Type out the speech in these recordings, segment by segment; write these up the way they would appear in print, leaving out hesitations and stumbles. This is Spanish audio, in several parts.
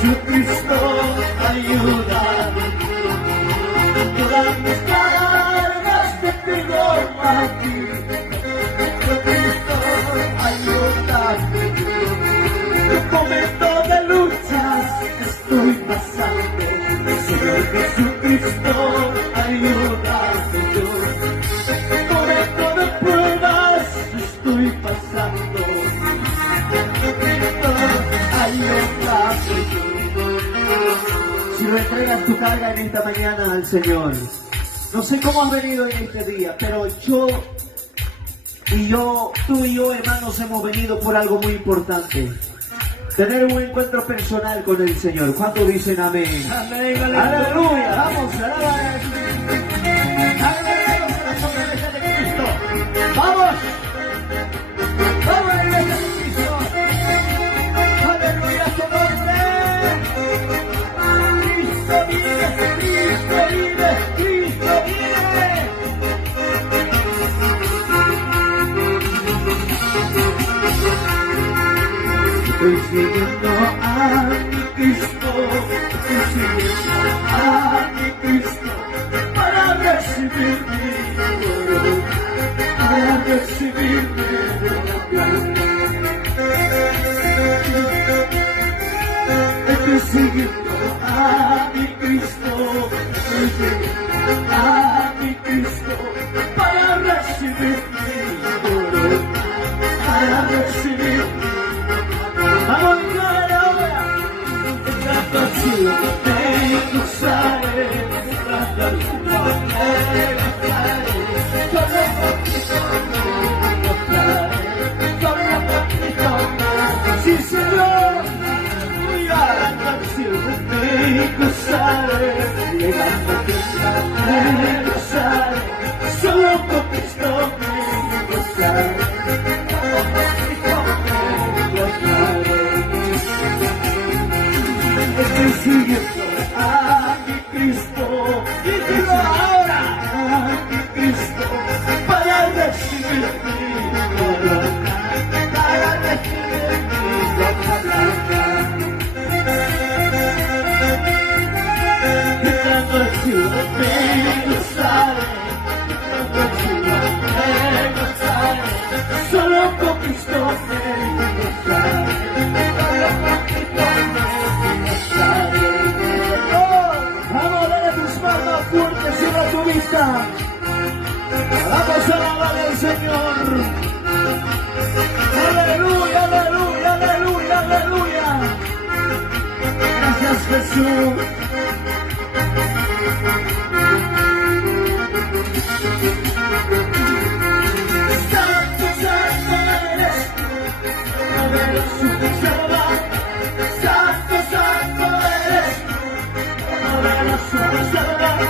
Jesucristo, ayúdame. Todas mis cargas te pido a ti. Jesucristo, ayúdame. Un momento de luchas estoy pasando. Señor Jesucristo, ayúdame. Un momento de pruebas estoy pasando. Jesucristo, ayúdame. Si le entregas tu carga en esta mañana al Señor, no sé cómo has venido en este día, pero tú y yo, hermanos, hemos venido por algo muy importante. Tener un encuentro personal con el Señor. ¿Cuántos dicen amén? Amén, aleluya. Aleluya. Vamos, vamos. Vamos a la iglesia de Cristo. Aleluya, su nombre. Cristo vive, Cristo vive, Cristo vive. Estoy siguiendo a mi Cristo, estoy siguiendo a mi Cristo para recibir mi oro, para recibir mi oro. Estoy siguiendo a mi Cristo, estoy siguiendo a mi Cristo para recibir mi oro, para recibir mi oro. Vamos a entrar ahora. Entrando al cielo, te gozaré. Entrando al cielo, te gozaré. Solo por Cristo me gozaré. Solo por Cristo. Sí, Señor. Entrando al cielo, te gozaré. Llegando a Cristo, te gozaré. Solo por Cristo me gozaré. Estoy siguiendo a mi Cristo, dígelo ahora, a mi Cristo, para recibir mi corona, para recibir mi ropa blanca. Entrando al cielo me gozaré, entrando al cielo me gozaré, solo con Cristo me gozaré, solo con Cristo fuerte, cierra tu vista. Vamos a alabar al Señor. Aleluya, aleluya, aleluya, aleluya. Gracias, Jesús. Santo, santo eres tú, poderoso Salvador. Santo, santo eres tú, poderoso Salvador.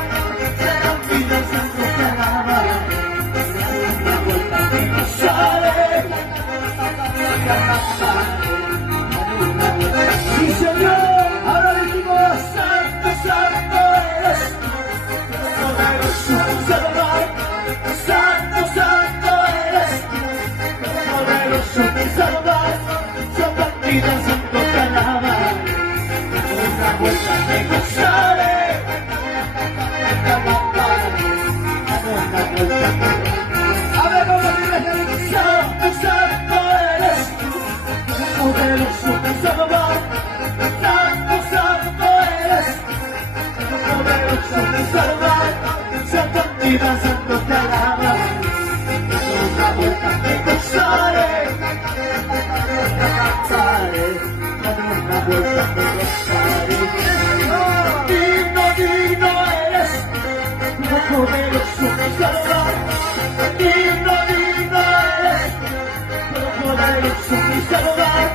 Sí, Señor, ahora decimos, santo, santo eres tú, poderoso Salvador. Santo, santo eres tú, poderoso Salvador. Santa vida, santo te alabaré, una vuelta te gozaré. A ver, vamos a decir, santo, santo eres tú, poderoso Salvador. Santo, santo eres tú, poderoso Salvador. Santa vida, santo te alabaré, una vuelta te gozaré, una vuelta te gozaré. Digno, digno eres tú, poderoso Salvador. Digno, digno eres tú, poderoso Salvador.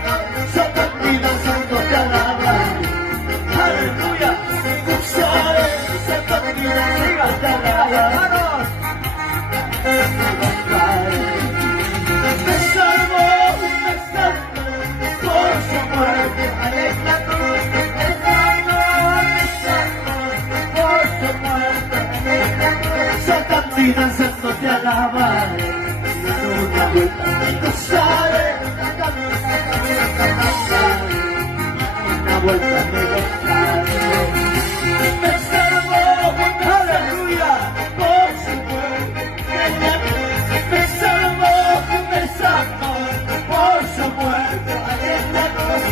Santa vida, vuelta me gozaré. Me salvó, aleluya, por su muerte. Me salvó, por su muerte.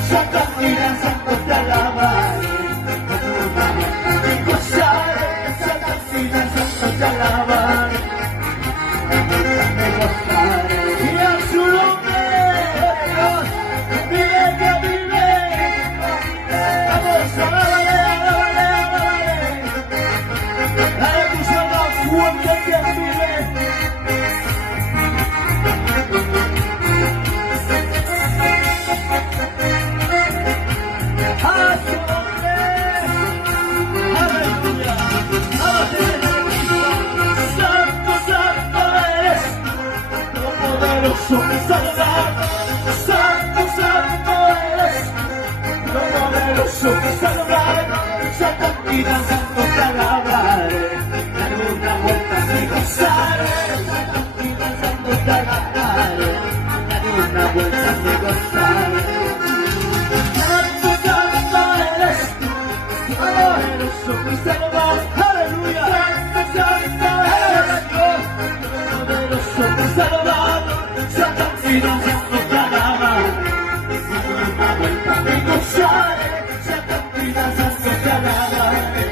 Santo y santo te alabaré. Me gozaré, santo y santo te alabaré. Me gozaré. Y a su nombre, Dios, vive que vive. Vamos, alábale, alábale, alábale. Dale tu salva fuerte que vive. A su nombre, aleluya. Santo, santo eres, poderoso mi Salvador. Santo, santo eres, poderoso mi Salvador. Santo y santo te alabaré. Daré una vuelta y gozaré. Santo y santo te alabaré. Daré una vuelta y gozaré. Santo, santo eres, poderoso mi Salvador. Aleluya. Santo, santo eres Dios, poderoso mi Salvador. Santo y santo te alabaré. Una vuelta me gozaré. Santo y santo te alabaré.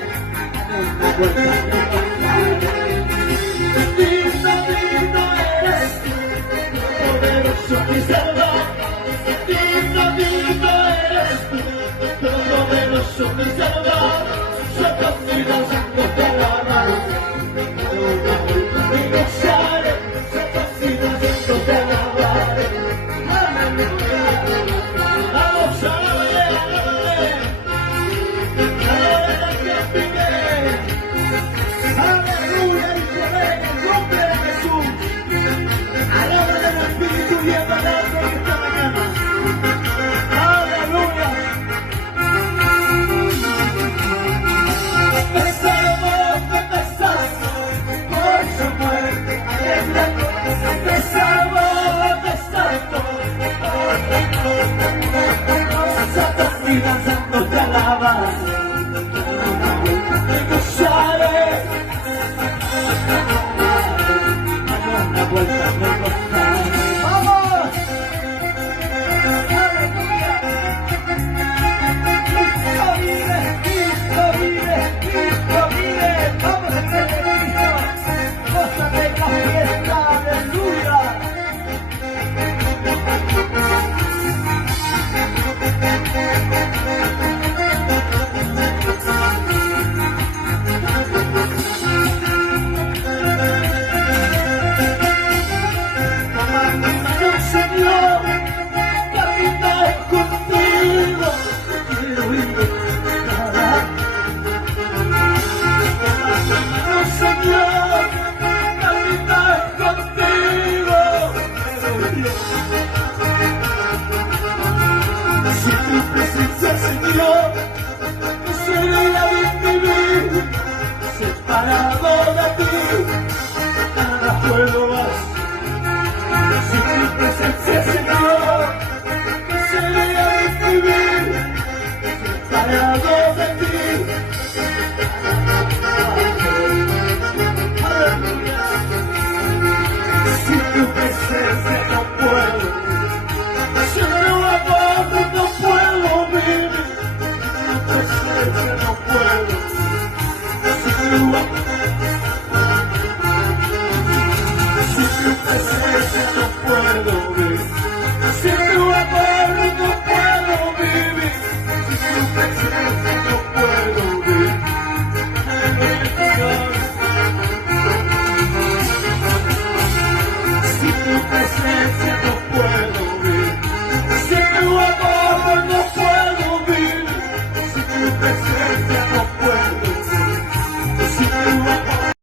Una vuelta me gozaré. Digno, digno eres, poderoso mi Salvador. Digno, digno eres, poderoso mi Salvador. Santo y santo te alabaré. Una vuelta me gozaré. Santo y santo te alabaré. Aleluya. Vamos, alábale, alábale. Alábale que vive. Aleluya, y se ve en el nombre de Jesús. Alábale el Espíritu y el balance en esta mañana. Aleluya. Me salvó, por su muerte. Aleluya. Me salvó, Santo y santo te alabaré. Me gozaré. Una vuelta me gozaré. ¡Vamos! ¡Aleluya! Cristo vive, Cristo vive, Cristo vive. Vamos a hacer de Cristo. Gózate en la fiesta, aleluya. Señor, caminar contigo, quiero ir nada. Señor, caminar contigo, quiero ir. Si tu presencia, Señor, no sería vivir separado de ti, nada puedo más. Si tu presencia, Señor,